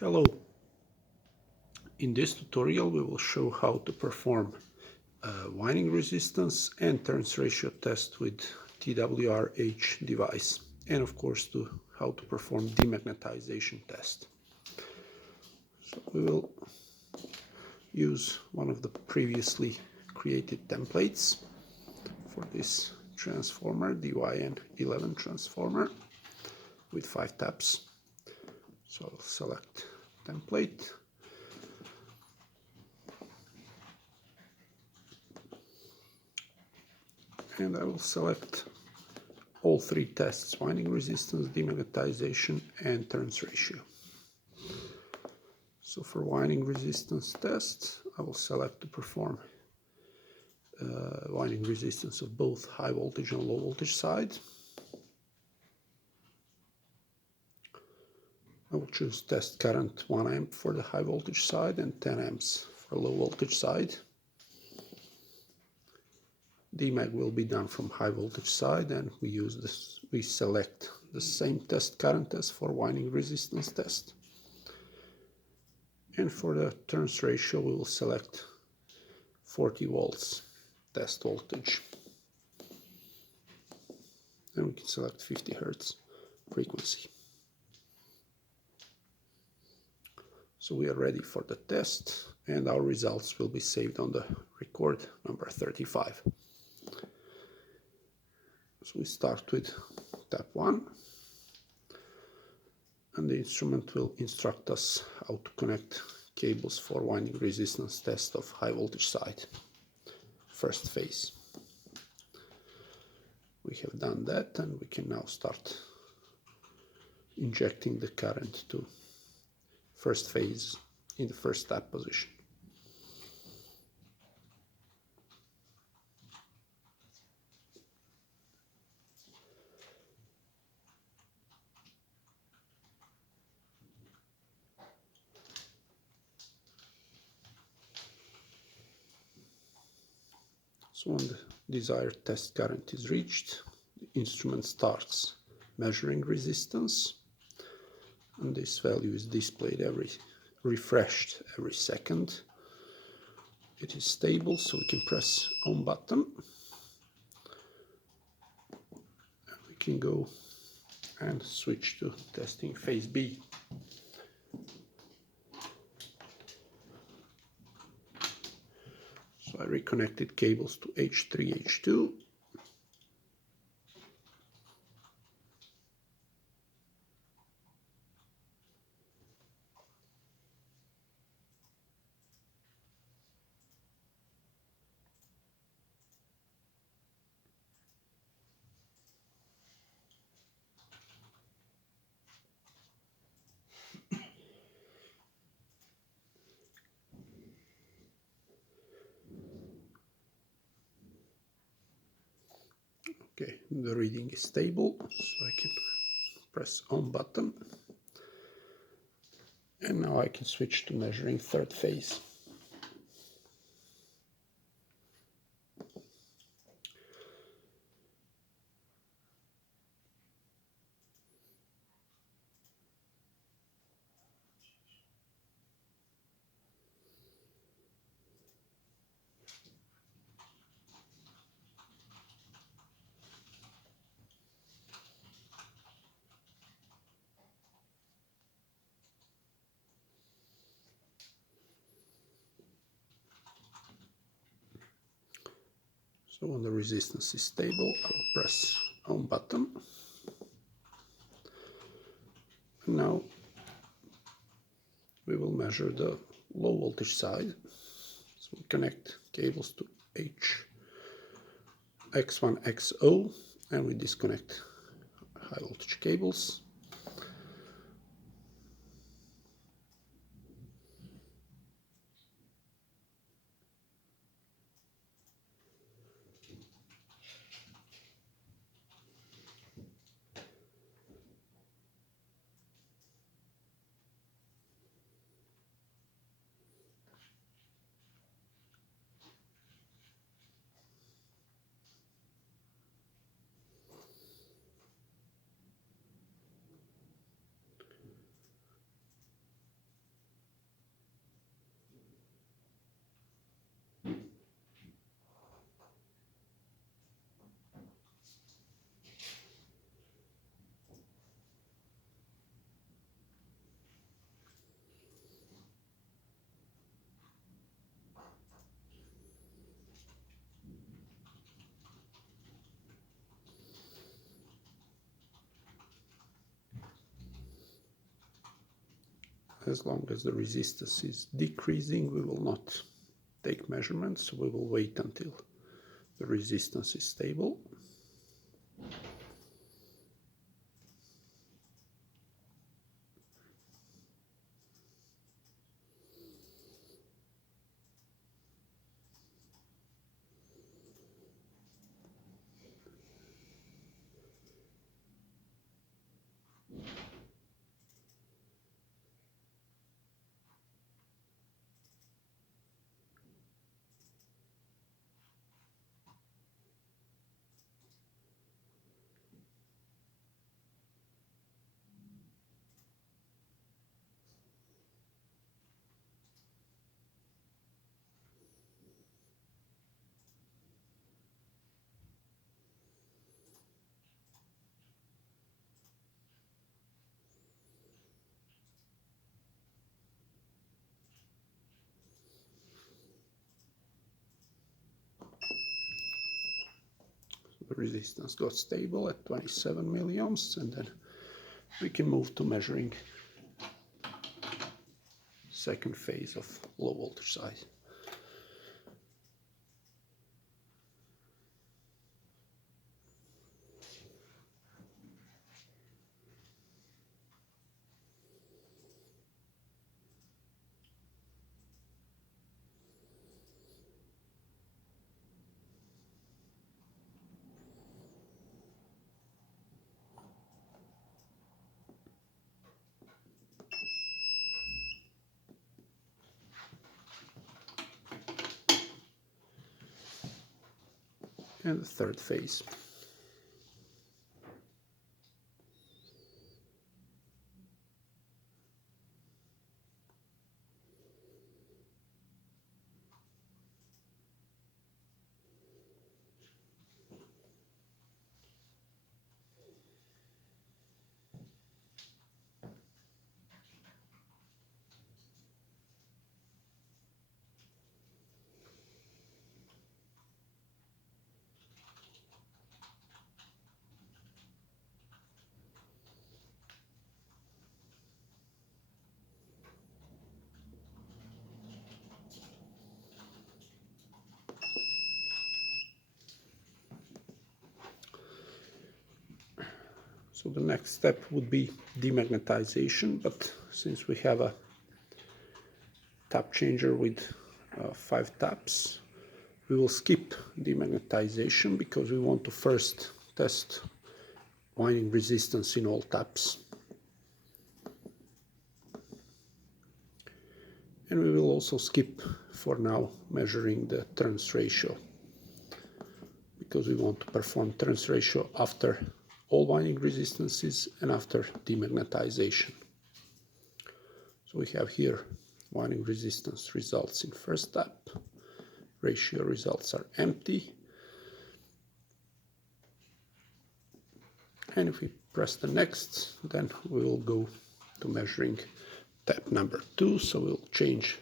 Hello. In this tutorial we will show how to perform a winding resistance and turns ratio test with TWR-H device, and of course how to perform demagnetization test. So we will use one of the previously created templates for this transformer, DYN11 transformer with 5 taps. So I'll select template, and I will select all 3 tests: winding resistance, demagnetization and turns ratio. So for winding resistance test, I will select to perform winding resistance of both high voltage and low voltage side. I will choose test current 1 amp for the high voltage side and 10 amps for low voltage side. Demag will be done from high voltage side, and we select the same test current as for winding resistance test. And for the turns ratio we will select 40 volts test voltage, and we can select 50 Hz frequency. So we are ready for the test, and our results will be saved on the record number 35. So we start with tap 1, and the instrument will instruct us how to connect cables for winding resistance test of high voltage side, first phase. We have done that, and we can now start injecting the current to first phase in the first tap position. So when the desired test current is reached, the instrument starts measuring resistance, and this value is displayed refreshed every second. It is stable, so we can press on button, and we can go and switch to testing phase B. So I reconnected cables to H3, H2. Okay, the reading is stable, so I can press on button, and now I can switch to measuring third phase. So when the resistance is stable, I will press on button. And now we will measure the low voltage side. So we connect cables to X1, XO, and we disconnect high voltage cables. as long as the resistance is decreasing, we will not take measurements. We will wait until the resistance is stable. The resistance got stable at 27 milliohms, and then we can move to measuring second phase of low voltage side. And the third phase. So the next step would be demagnetization, but since we have a tap changer with 5 taps, we will skip demagnetization because we want to first test winding resistance in all taps. And we will also skip for now measuring the turns ratio, because we want to perform turns ratio after all winding resistances and after demagnetization. So we have here winding resistance results in first tap, ratio results are empty, and if we press the next, then we will go to measuring tap number 2. So we'll change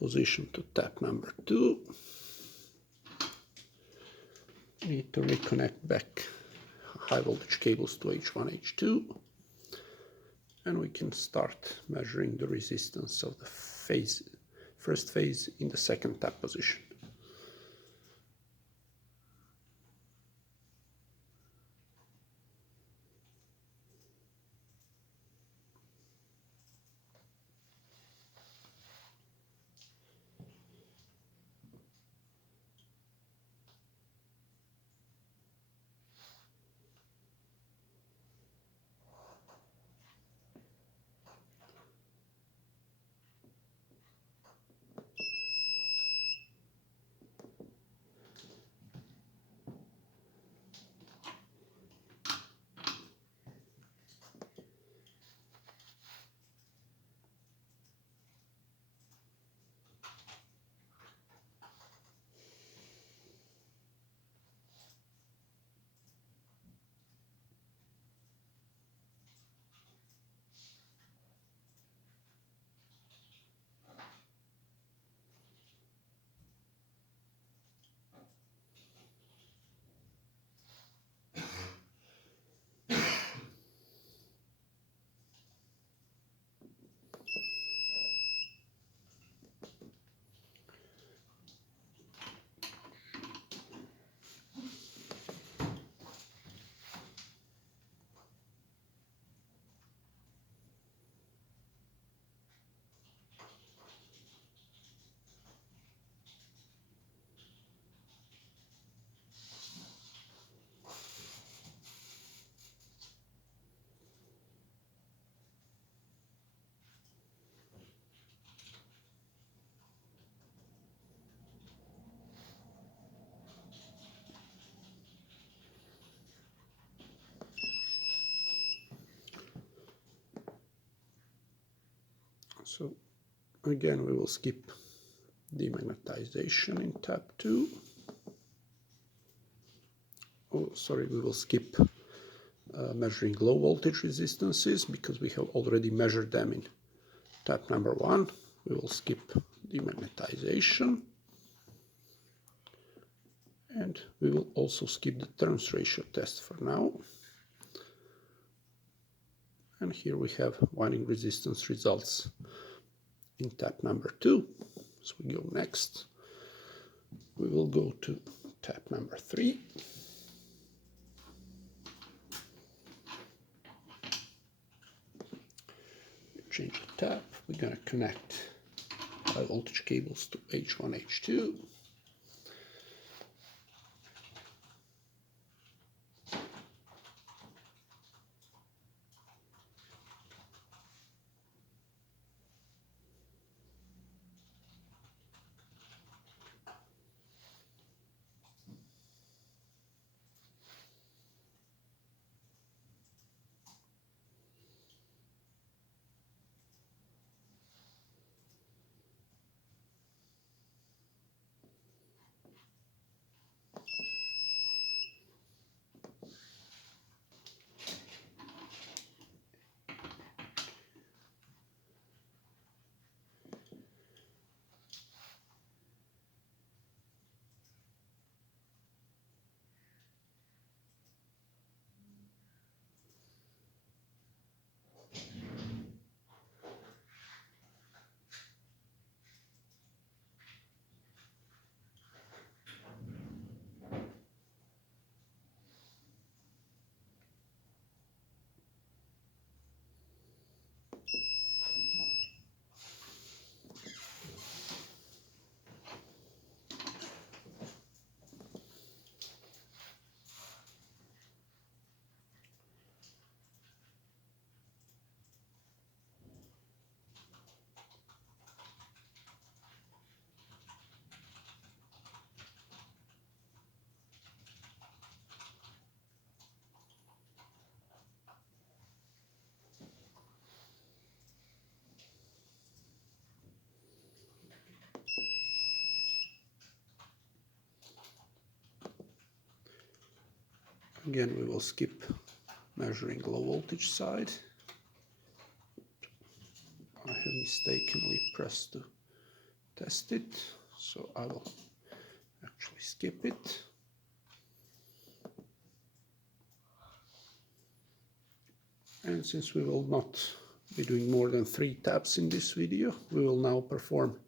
position to tap number 2. Need to reconnect back high voltage cables to H1, H2, and we can start measuring the resistance of the first phase in the second tap position. So again, we will skip demagnetization in tab 2. Oh, sorry, we will skip measuring low voltage resistances because we have already measured them in tab number 1. We will skip demagnetization. And we will also skip the turns ratio test for now. And here we have winding resistance results in tab number 2. So we go next. We will go to tab number 3. We change the tab. We're going to connect high voltage cables to H1, H2. Again, we will skip measuring low voltage side. I have mistakenly pressed to test it, so I will actually skip it. And since we will not be doing more than 3 tabs in this video, we will now perform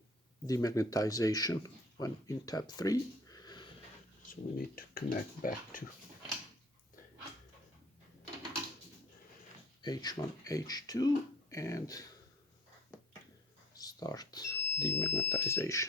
demagnetization when in tab 3. So we need to connect back to H1, H2 and start demagnetization.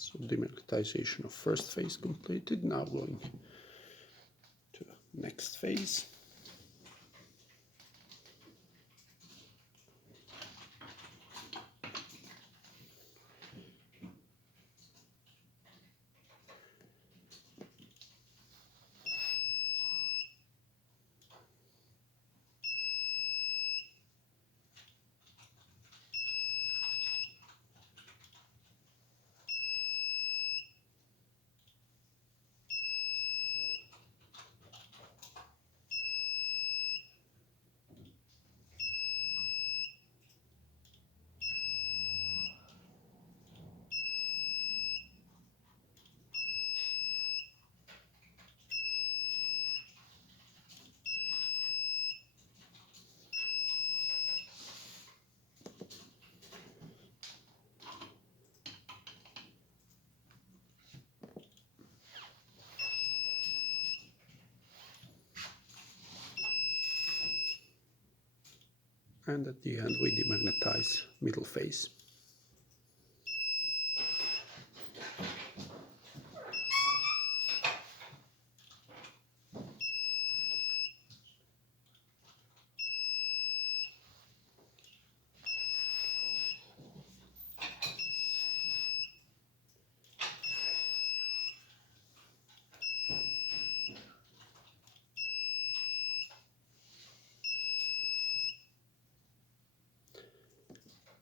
So demagnetization of first phase completed. Now going to next phase. and at the end we demagnetize middle phase.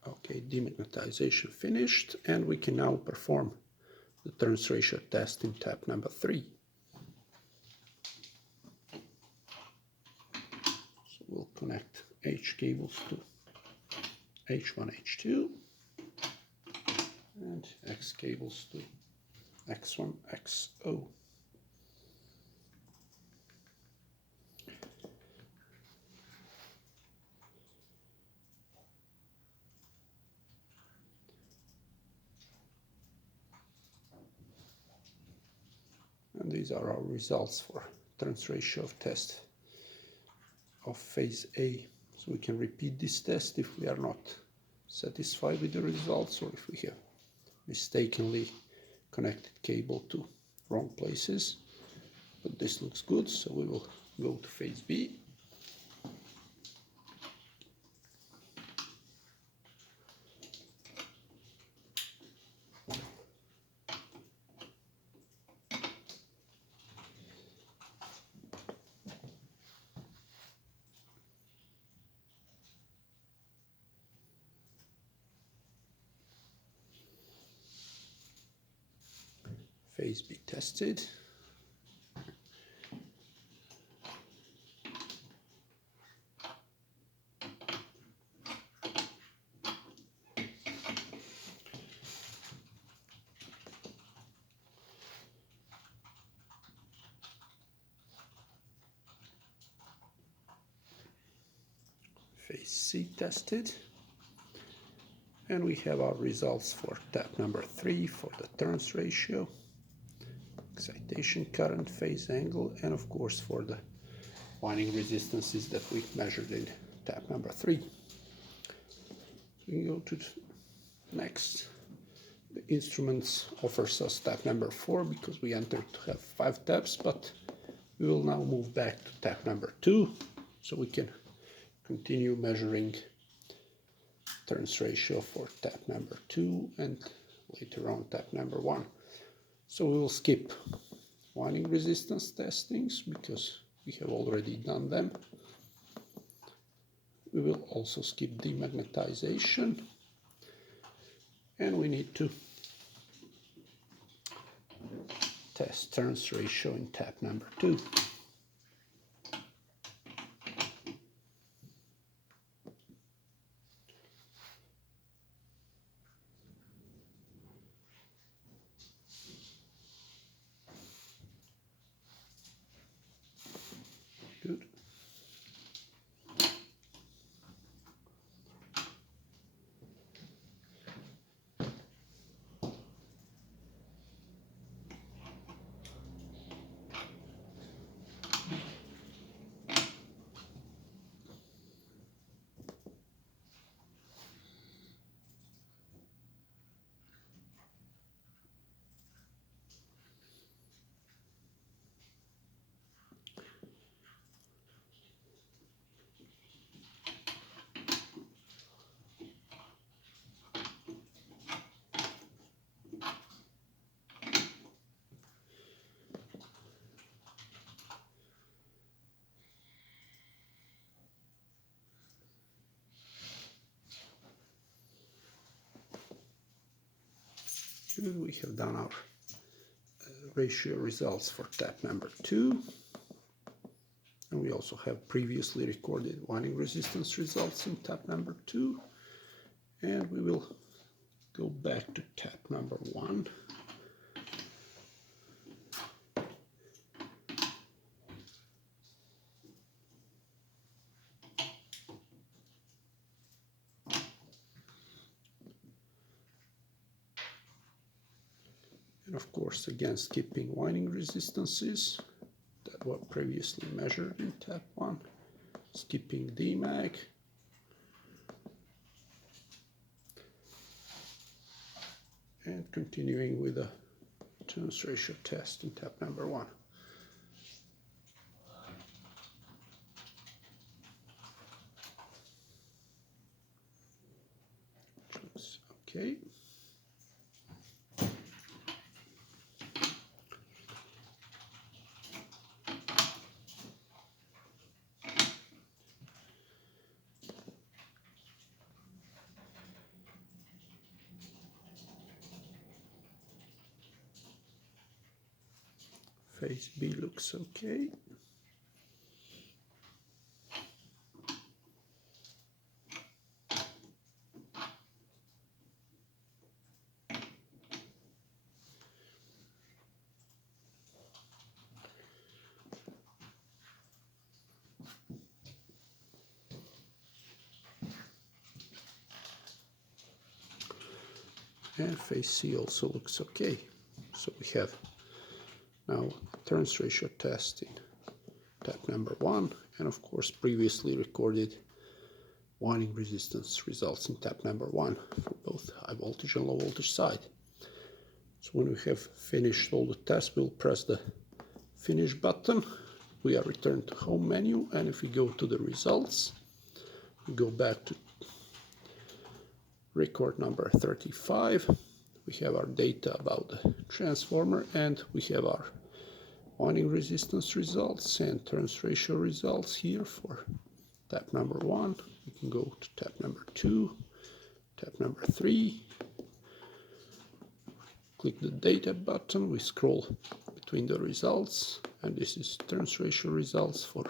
Okay, demagnetization finished, and we can now perform the turns ratio test in tap number 3. So we'll connect H cables to H1, H2, and X cables to X1, XO. And these are our results for turns ratio of test of phase A. So we can repeat this test if we are not satisfied with the results, or if we have mistakenly connected cable to wrong places. But this looks good, so we will go to phase B. Phase B tested. Phase C tested. And we have our results for tap number 3 for the turns ratio, excitation current, phase angle, and of course for the winding resistances that we measured in tap number 3. We can go to next. The instruments offers us tap number 4 because we entered to have 5 taps, but we will now move back to tap number 2 so we can continue measuring turns ratio for tap number 2 and later on tap number 1. So we will skip winding resistance testings because we have already done them. We will also skip demagnetization, and we need to test turns ratio in tap number 2. Good. We have done our ratio results for tap number 2, and we also have previously recorded winding resistance results in tap number 2, and we will go back to tap number 1. And of course, again, skipping winding resistances that were previously measured in tap 1, skipping demag, And continuing with the turns ratio test in tap number 1. Looks okay. Phase B looks okay. And phase C also looks okay. So we have now turns ratio test in tap number 1, and of course previously recorded winding resistance results in tap number 1 for both high voltage and low voltage side. So when we have finished all the tests, we'll press the finish button. We are returned to home menu, and if we go to the results, we go back to record number 35. We have our data about the transformer, and we have our winding resistance results and turns ratio results here for tap number 1. We can go to tap number 2, tap number 3. Click the data button, we scroll between the results, and this is turns ratio results for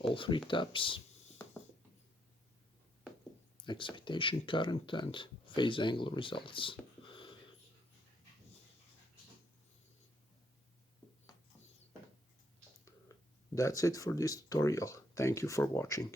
all 3 taps, excitation current and phase angle results. That's it for this tutorial. Thank you for watching.